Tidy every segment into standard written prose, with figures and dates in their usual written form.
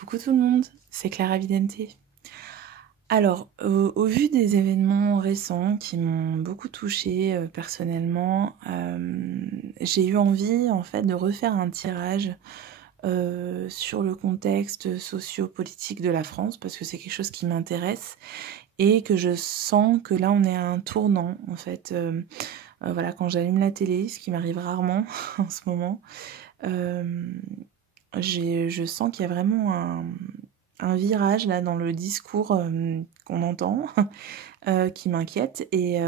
Coucou tout le monde, c'est Clara Vidente. Alors, au vu des événements récents qui m'ont beaucoup touchée personnellement, j'ai eu envie en fait de refaire un tirage sur le contexte socio-politique de la France parce que c'est quelque chose qui m'intéresse et que je sens que là on est à un tournant en fait. Voilà, quand j'allume la télé, ce qui m'arrive rarement en ce moment, euh, je sens qu'il y a vraiment un virage là dans le discours qu'on entend qui m'inquiète et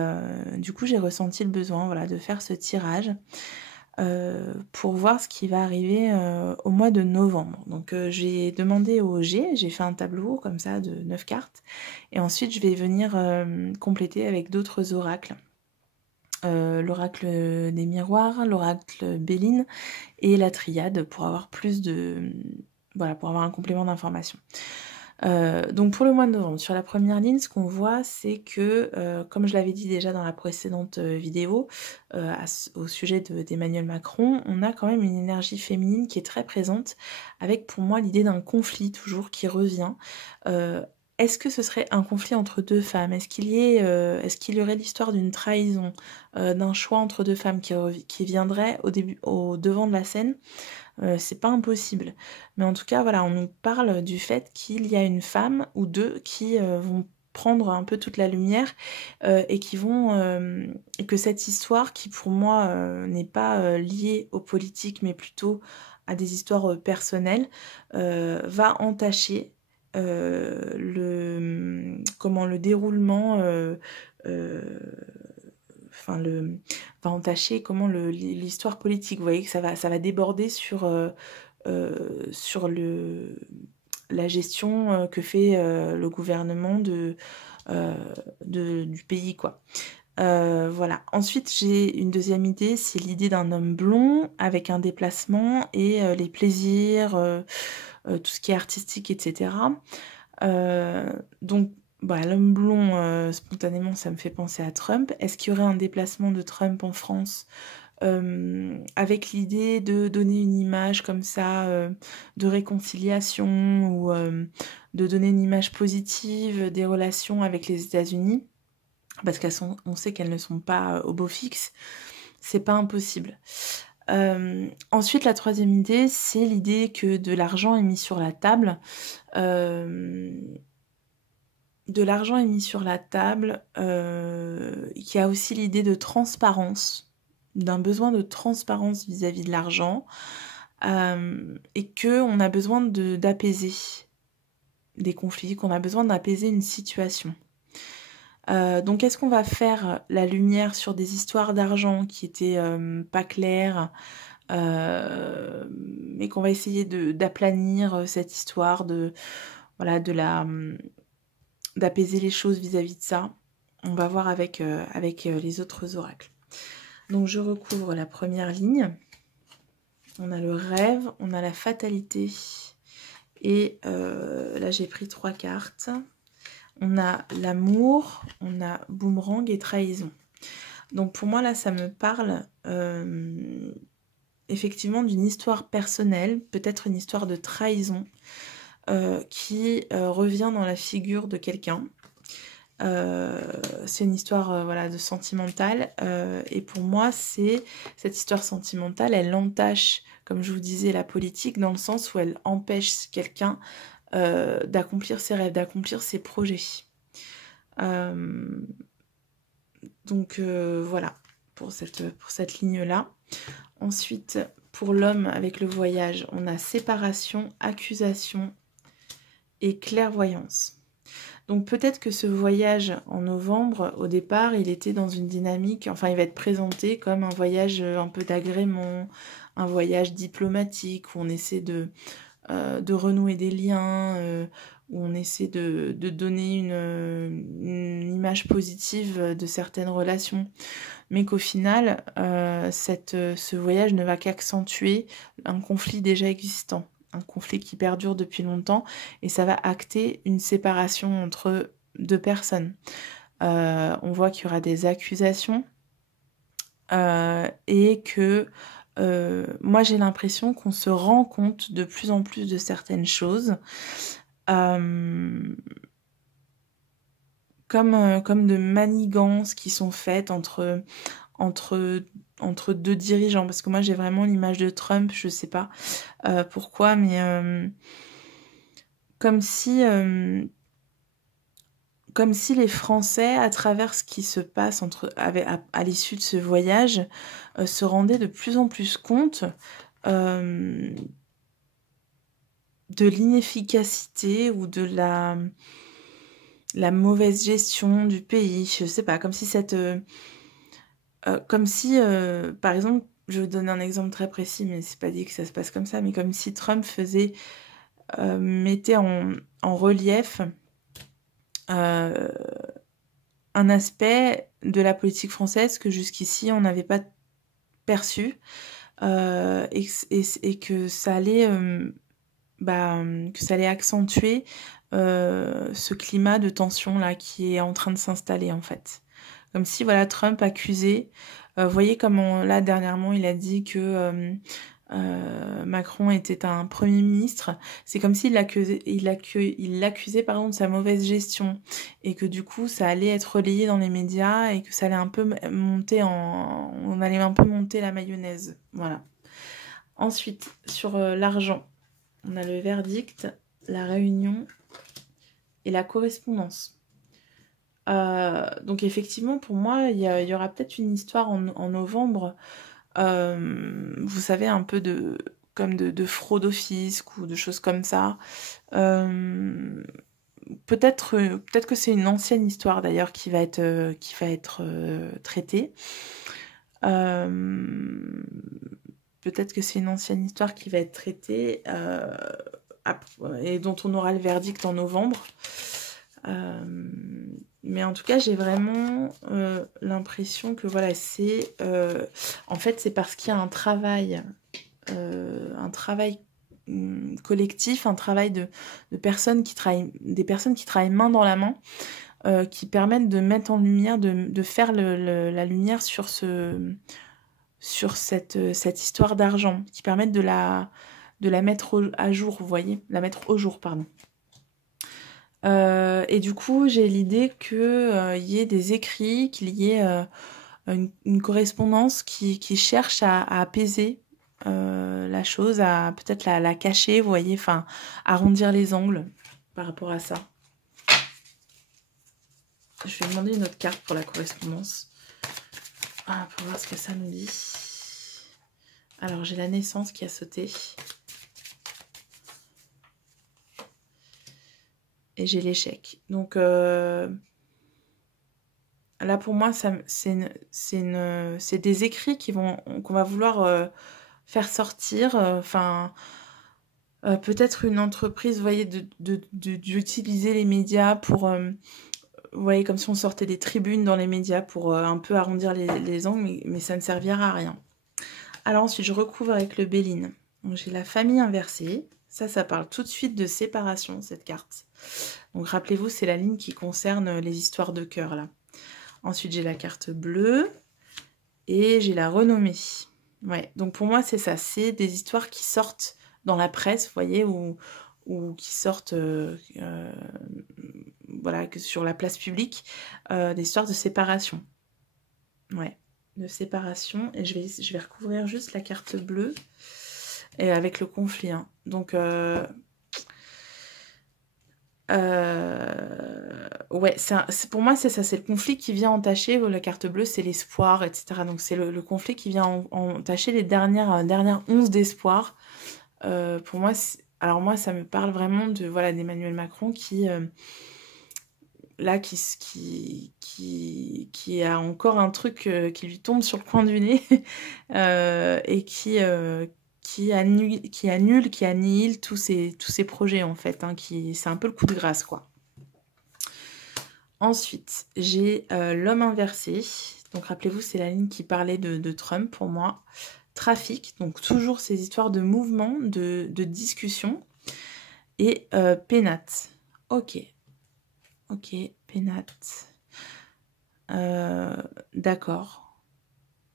du coup j'ai ressenti le besoin voilà, de faire ce tirage pour voir ce qui va arriver au mois de novembre. Donc j'ai demandé au G, j'ai fait un tableau comme ça de 9 cartes et ensuite je vais venir compléter avec d'autres oracles. L'oracle des miroirs, l'oracle Béline et la triade pour avoir plus de... Voilà, pour avoir un complément d'information. Donc pour le mois de novembre, sur la première ligne, ce qu'on voit, c'est que, comme je l'avais dit déjà dans la précédente vidéo, au sujet d'Emmanuel Macron, on a quand même une énergie féminine qui est très présente, avec pour moi l'idée d'un conflit toujours qui revient. Est-ce que ce serait un conflit entre deux femmes? Est-ce qu'il y aurait l'histoire d'une trahison, d'un choix entre deux femmes qui viendrait au devant de la scène? C'est pas impossible. Mais en tout cas, voilà, on nous parle du fait qu'il y a une femme ou deux qui vont prendre un peu toute la lumière et qui vont et que cette histoire qui pour moi n'est pas liée aux politiques mais plutôt à des histoires personnelles va entacher le déroulement euh, enfin va entacher l'histoire politique. Vous voyez que ça va déborder sur la gestion que fait le gouvernement euh, du pays, quoi. Voilà. Ensuite, j'ai une deuxième idée, c'est l'idée d'un homme blond avec un déplacement et les plaisirs, tout ce qui est artistique, etc. Donc, bah, l'homme blond, spontanément, ça me fait penser à Trump. Est-ce qu'il y aurait un déplacement de Trump en France avec l'idée de donner une image comme ça de réconciliation ou de donner une image positive des relations avec les États-Unis, parce on sait qu'elles ne sont pas au beau fixe, c'est pas impossible. Ensuite, la troisième idée, c'est l'idée que de l'argent est mis sur la table. De l'argent est mis sur la table, il y a aussi l'idée de transparence, d'un besoin de transparence vis-à-vis de l'argent, et qu'on a besoin d'apaiser des conflits, qu'on a besoin d'apaiser une situation. Donc est-ce qu'on va faire la lumière sur des histoires d'argent qui étaient pas claires, mais qu'on va essayer d'aplanir cette histoire, voilà, d'apaiser les choses vis-à-vis de ça. On va voir avec les autres oracles. Donc je recouvre la première ligne. On a le rêve, on a la fatalité. Et là j'ai pris 3 cartes. On a l'amour, on a boomerang et trahison. Donc pour moi là ça me parle effectivement d'une histoire personnelle, peut-être une histoire de trahison qui revient dans la figure de quelqu'un. C'est une histoire voilà, de sentimentale et pour moi cette histoire sentimentale elle entache comme je vous disais la politique dans le sens où elle empêche quelqu'un d'accomplir ses rêves, d'accomplir ses projets. Donc voilà pour cette ligne là. Ensuite pour l'homme avec le voyage on a séparation, accusation et clairvoyance. Donc peut-être que ce voyage en novembre, au départ, il était dans une dynamique, enfin il va être présenté comme un voyage un peu d'agrément, un voyage diplomatique, où on essaie de renouer des liens, où on essaie de donner une image positive de certaines relations. Mais qu'au final, ce voyage ne va qu'accentuer un conflit déjà existant. Un conflit qui perdure depuis longtemps et ça va acter une séparation entre deux personnes. On voit qu'il y aura des accusations et que moi j'ai l'impression qu'on se rend compte de plus en plus de certaines choses, comme de manigances qui sont faites entre, entre deux dirigeants, parce que moi j'ai vraiment l'image de Trump, je sais pas pourquoi, mais comme si, comme si les Français, à travers ce qui se passe à l'issue de ce voyage, se rendaient de plus en plus compte de l'inefficacité ou de la mauvaise gestion du pays. Je sais pas, comme si comme si, par exemple, je vais vous donner un exemple très précis, mais c'est pas dit que ça se passe comme ça, mais comme si Trump mettait en relief euh, un aspect de la politique française que jusqu'ici on n'avait pas perçu, et que ça allait, que ça allait accentuer ce climat de tension là qui est en train de s'installer en fait. Comme si voilà Trump accusait, vous voyez comment là dernièrement il a dit que Macron était un premier ministre, c'est comme s'il l'accusait pardon de sa mauvaise gestion et que du coup ça allait être relayé dans les médias et que ça allait un peu on allait un peu monter la mayonnaise, voilà. Ensuite sur l'argent, on a le verdict, la réunion et la correspondance. Donc effectivement pour moi il y aura peut-être une histoire en novembre. Vous savez, un peu comme de fraude au fisc ou de choses comme ça. Peut-être que c'est une ancienne histoire d'ailleurs qui va être traitée. Peut-être que c'est une ancienne histoire qui va être traitée et dont on aura le verdict en novembre. Mais en tout cas, j'ai vraiment l'impression que voilà, en fait, c'est parce qu'il y a un travail collectif, un travail de personnes qui travaillent, des personnes qui travaillent main dans la main, qui permettent de mettre en lumière, de faire la lumière sur cette histoire d'argent, qui permettent de la mettre à jour, vous voyez, la mettre au jour, pardon. Et du coup, j'ai l'idée qu'il y ait des écrits, qu'il y ait une correspondance qui cherche à apaiser la chose, à peut-être la cacher, vous voyez, enfin, arrondir les angles par rapport à ça. Je vais demander une autre carte pour la correspondance. Pour voir ce que ça nous dit. Alors, j'ai la naissance qui a sauté. Et j'ai l'échec. Donc, là, pour moi, c'est des écrits qu'on va vouloir faire sortir. Peut-être une entreprise, vous voyez, d'utiliser les médias pour... vous voyez, comme si on sortait des tribunes dans les médias pour un peu arrondir les angles, mais ça ne servira à rien. Alors ensuite, je recouvre avec le Béline. Donc j'ai la famille inversée. Ça parle tout de suite de séparation, cette carte. Donc rappelez-vous, c'est la ligne qui concerne les histoires de cœur, là. Ensuite, j'ai la carte bleue et j'ai la renommée. Ouais, donc pour moi, c'est ça. C'est des histoires qui sortent dans la presse, vous voyez, ou qui sortent voilà, sur la place publique, des histoires de séparation. Ouais, de séparation. Et je vais recouvrir juste la carte bleue et avec le conflit. Hein. Donc, ouais, pour moi, c'est ça. C'est le conflit qui vient entacher. La carte bleue, c'est l'espoir, etc. Donc, c'est le conflit qui vient entacher les dernières onces d'espoir. Pour moi, alors moi, ça me parle vraiment d'Emmanuel Macron qui... là qui a encore un truc qui lui tombe sur le coin du nez et qui annihile tous ces projets en fait, hein, c'est un peu le coup de grâce quoi. Ensuite, j'ai l'homme inversé. Donc rappelez-vous, c'est la ligne qui parlait de Trump pour moi. Trafic, donc toujours ces histoires de mouvement, de discussion. Et pénate. Ok, pénate. D'accord.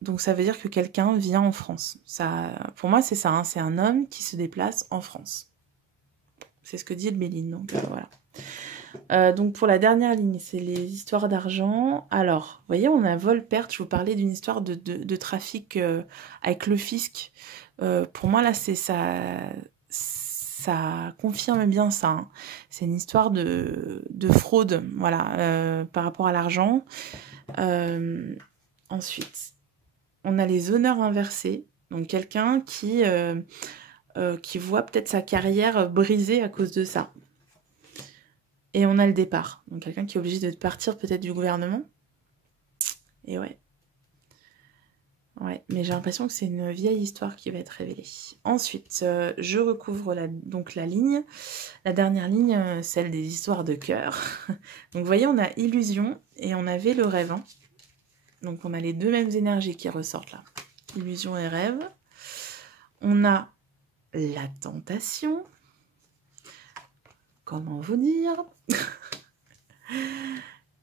Donc ça veut dire que quelqu'un vient en France. Ça, pour moi, c'est ça, hein, c'est un homme qui se déplace en France. C'est ce que dit le Béline, donc voilà. Donc pour la dernière ligne, c'est les histoires d'argent. Alors, vous voyez, on a vol-perte. Je vous parlais d'une histoire de trafic avec le fisc. Pour moi, là, c'est ça confirme bien ça. Hein. C'est une histoire de fraude, voilà, par rapport à l'argent. Ensuite, on a les honneurs inversés. Donc quelqu'un qui voit peut-être sa carrière brisée à cause de ça. Et on a le départ. Donc quelqu'un qui est obligé de partir peut-être du gouvernement. Et ouais. Ouais, mais j'ai l'impression que c'est une vieille histoire qui va être révélée. Ensuite, je recouvre donc la ligne. La dernière ligne, celle des histoires de cœur. Donc vous voyez, on a illusion et on avait le rêve. Hein. Donc on a les deux mêmes énergies qui ressortent là. Illusion et rêve. On a la tentation. Comment vous dire?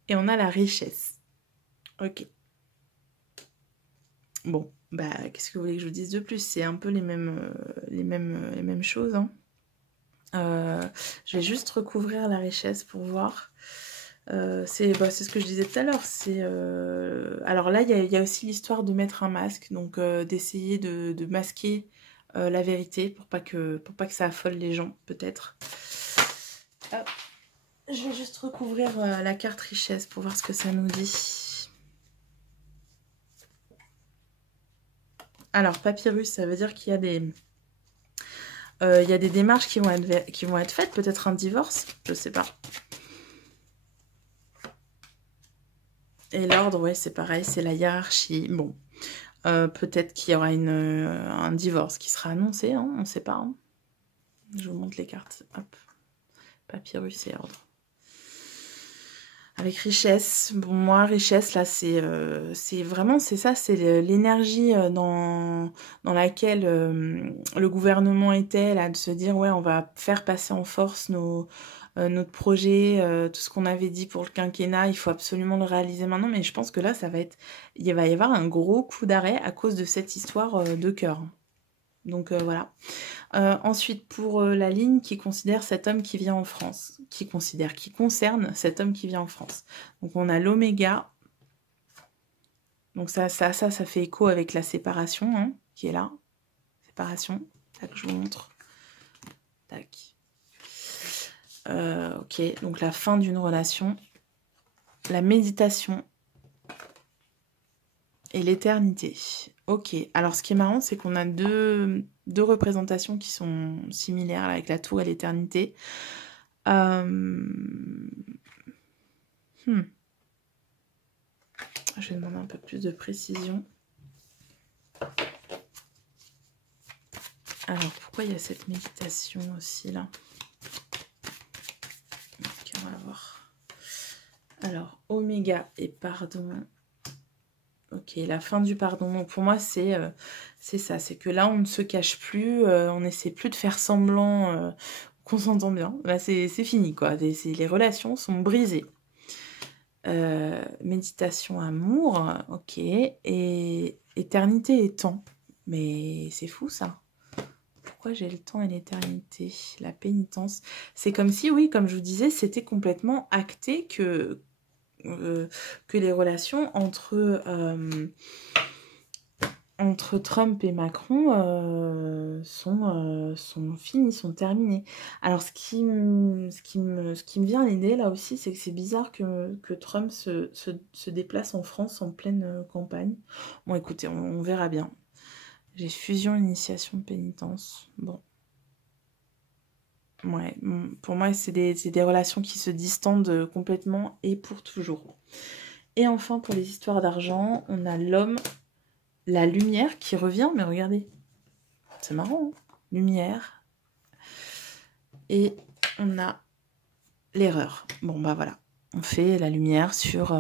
Et on a la richesse. Ok. Bon, bah, qu'est-ce que vous voulez que je vous dise de plus? C'est un peu les mêmes choses. Hein. Je vais juste recouvrir la richesse pour voir. C'est ce que je disais tout à l'heure. Alors là, il y a aussi l'histoire de mettre un masque, donc d'essayer de masquer la vérité pour pas que ça affole les gens, peut-être. Je vais juste recouvrir la carte richesse pour voir ce que ça nous dit. Alors, papyrus, ça veut dire qu'il y a des démarches qui vont être faites, peut-être un divorce, je sais pas. Et l'ordre, ouais, c'est pareil, c'est la hiérarchie. Bon, peut-être qu'il y aura un divorce qui sera annoncé, hein, on ne sait pas. Hein. Je vous montre les cartes. Hop, papyrus et ordre. Avec richesse, bon moi richesse là c'est vraiment c'est ça, c'est l'énergie dans laquelle le gouvernement était là, de se dire ouais on va faire passer en force notre projet, tout ce qu'on avait dit pour le quinquennat, il faut absolument le réaliser maintenant, mais je pense que là il va y avoir un gros coup d'arrêt à cause de cette histoire de cœur. Donc voilà. Ensuite, pour la ligne qui considère cet homme qui vient en France, qui concerne cet homme qui vient en France. Donc on a l'oméga. Donc ça fait écho avec la séparation, hein, qui est là. Séparation. Tac, je vous montre. Tac. Ok, donc la fin d'une relation. La méditation. Et l'éternité. Ok, alors ce qui est marrant, c'est qu'on a deux représentations qui sont similaires là, avec la tour et l'éternité. Je vais demander un peu plus de précision. Alors, pourquoi il y a cette méditation aussi là? Ok, on va voir. Alors, oméga et pardon. Ok, la fin du pardon. Donc pour moi, c'est ça. C'est que là, on ne se cache plus. On n'essaie plus de faire semblant qu'on s'entend bien. Là, c'est fini, quoi. Les relations sont brisées. Méditation, amour. Ok. Et éternité et temps. Mais c'est fou, ça. Pourquoi j'ai le temps et l'éternité? La pénitence. C'est comme si, oui, comme je vous disais, c'était complètement acté que les relations entre Trump et Macron sont finies, sont terminées. Alors ce qui me vient à l'idée là aussi, c'est que c'est bizarre que Trump se déplace en France en pleine campagne. Bon écoutez, on verra bien. J'ai fusion, initiation, pénitence. Bon. Ouais, pour moi, c'est des relations qui se distendent complètement et pour toujours. Et enfin, pour les histoires d'argent, on a l'homme, la lumière qui revient, mais regardez, c'est marrant, hein, lumière. Et on a l'erreur. Bon, bah voilà, on fait la lumière sur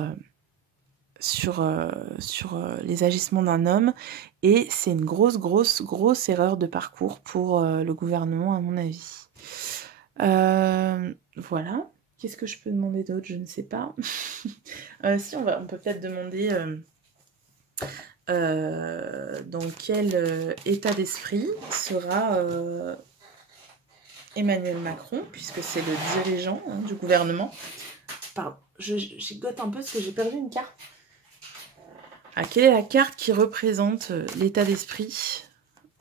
les agissements d'un homme, et c'est une grosse erreur de parcours pour le gouvernement, à mon avis. Voilà. Qu'est-ce que je peux demander d'autre? Je ne sais pas. Si, on peut peut-être demander dans quel état d'esprit sera Emmanuel Macron, puisque c'est le dirigeant du gouvernement. Pardon, je gigote un peu parce que j'ai perdu une carte. Quelle est la carte qui représente l'état d'esprit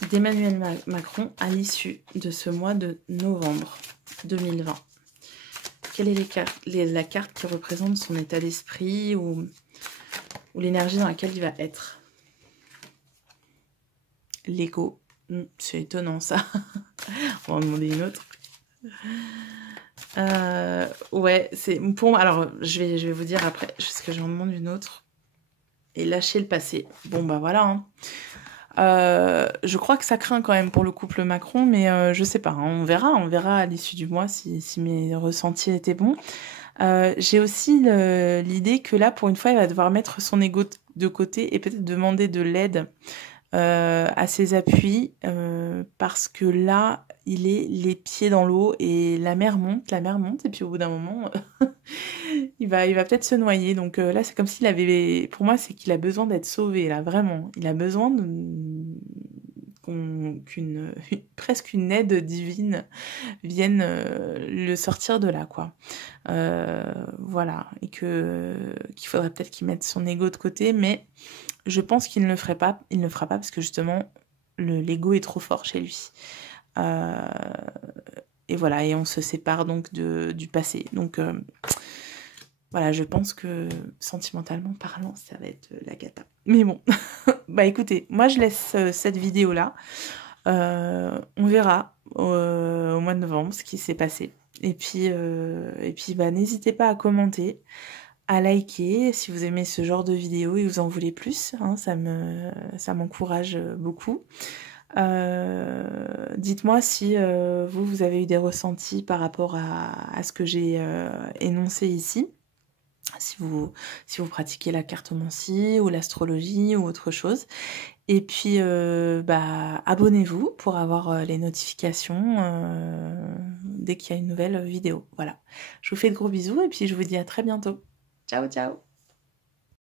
d'Emmanuel Macron à l'issue de ce mois de novembre 2020? Quelle est la carte qui représente son état d'esprit ou l'énergie dans laquelle il va être? L'ego. C'est étonnant ça. On va en demander une autre. Ouais, c'est pour moi. Alors, je vais vous dire après, parce que j'en demande une autre. Et lâcher le passé. Bon, bah voilà. Hein. Je crois que ça craint quand même pour le couple Macron, mais je sais pas. Hein, on verra à l'issue du mois si mes ressentis étaient bons. J'ai aussi l'idée que là, pour une fois, il va devoir mettre son ego de côté et peut-être demander de l'aide à ses appuis, parce que là, il est les pieds dans l'eau et la mer monte, et puis au bout d'un moment, il va peut-être se noyer. Donc là, c'est comme s'il avait... Pour moi, c'est qu'il a besoin d'être sauvé, là, vraiment. Il a besoin presque une aide divine vienne le sortir de là, quoi. Voilà. Et qu'il faudrait peut-être qu'il mette son ego de côté, mais je pense qu'il ne le fera pas. Il ne le fera pas parce que justement, l'ego est trop fort chez lui. Et voilà, et on se sépare donc du passé. Donc voilà, je pense que sentimentalement parlant, ça va être la cata. Mais bon, bah écoutez, moi je laisse cette vidéo-là. On verra au mois de novembre ce qui s'est passé. Et puis bah, n'hésitez pas à commenter, à liker si vous aimez ce genre de vidéo et vous en voulez plus. Hein, ça m'encourage beaucoup. Dites-moi si vous avez eu des ressentis par rapport à ce que j'ai énoncé ici. Si vous pratiquez la cartomancie ou l'astrologie ou autre chose. Et puis, bah, abonnez-vous pour avoir les notifications dès qu'il y a une nouvelle vidéo. Voilà. Je vous fais de gros bisous et puis je vous dis à très bientôt. Ciao, ciao!